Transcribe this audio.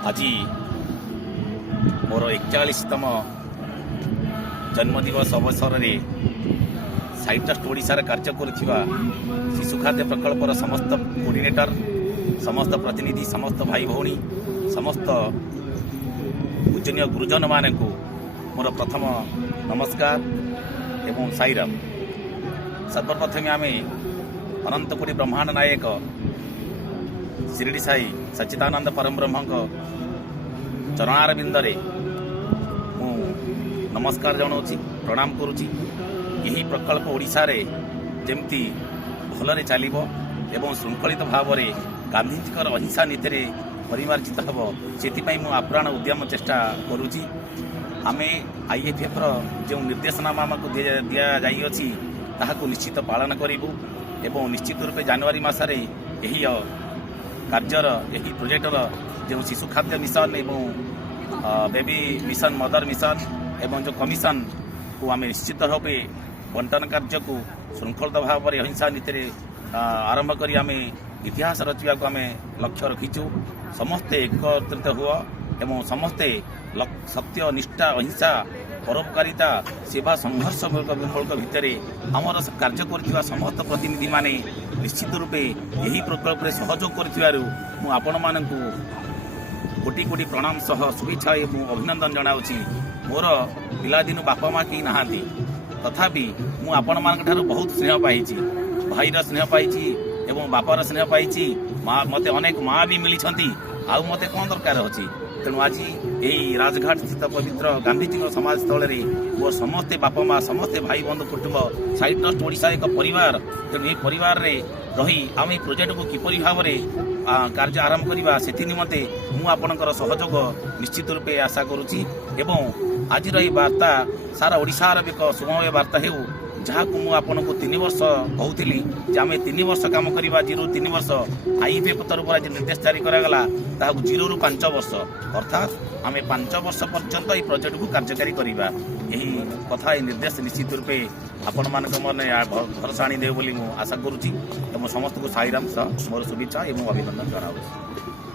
आज मोर 41तम जन्मदिवस अवसर में साइट्रस्ट ओडिशा कार्य करुवा शिशु खाद्य प्रकल्पर समस्त कोऑर्डिनेटर, समस्त प्रतिनिधि, समस्त भाई भौणी, समस्त पूजनीय गुरुजन मान को मोर प्रथम नमस्कार एवं साईराम। सर्वप्रथम आम अनंतकोटी ब्रह्मांड नायक शिरडी साई सच्चिदानंद परम ब्रह्म चरणारविंदरे मु नमस्कार जनाऊँगी, प्रणाम करुच्ची। यही प्रकल्प ओडिशा रे जेमती भलरे चलिबो एवं श्रृंखलित भाव में गांधीजी अहिंसा नीति रे परिमार्जित हम से मु आप्राण उद्यम चेष्टा करुच्ची। आमे IFF रो जो निर्देशनामा आमको दि जाइए ताहाको निश्चित पालन करूँ एवं निश्चित रूपे जनवरी मासरे यही कार्यर यही प्रोजेक्टर जो शिशु खाद्य मिशन एवं बेबी मिशन, मदर मिशन एवं जो कमिशन को आम निश्चित भावे बंटन कार्य को श्रृंखलित भाव में अहिंसा नीति आरंभ कर आम इतिहास रचा को आम लक्ष्य रखीचु। समस्ते एकत्रित हुआ एवं समस्ते सत्य, निष्ठा, अहिंसा, परोपकारिता, सेवा, संघर्ष मूलक भितर आमर कार्य कर समस्त प्रतिनिधि माने निश्चित रूपे यही प्रकल्प में सहयोग कर कोटि कोटि प्रणाम सह शुभेच्छा एवं अभिनंदन जनाऊँगी। मोर पिलादिन बापा माँ कहीं नहांती तथापि मु आपण मान बहुत स्नेह पाई, भाईर स्नेह पाई एवं बापार स्नेह पाई। माँ मते अनेक माँ भी मिली आउ मते कौन दरकार अच्छी। तेणु आज यही राजघाट स्थित पवित्र गांधीजी समाज स्थल मोर समस्ते बापा माँ, समस्ते भाई बंधु कुटुंब, साइट्रस्ट ओडिशा एक परिवार। तेणु ये परिवार रे रही आम प्रोजेक्ट को किपरि भाव में कार्य आरंभ करवा से निमंते मु आपणकर सहयोग निश्चित रूपे आशा करुच्ची। एवं आज वार्ता सारा ओडिशार एक शुभमय वार्ता हो जहाँ को मु आपन को 3 वर्ष कहूली आम 3 वर्ष कम करवा 0 3 वर्ष IFF तरफ आज निर्देश जारी करागला 0 ରୁ 5 वर्ष अर्थात आम 5 वर्ष पर्यंत ये प्रोजेक्ट को कार्यकारी करवा। यही कथा निर्देश निश्चित रूपे आपण मान मन भरोसा आनी दे बोली आशा करुच्ची। तो समस्त को साईराम सह मोर शुभेच्छा एवं अभिनंदन जनाऊँ।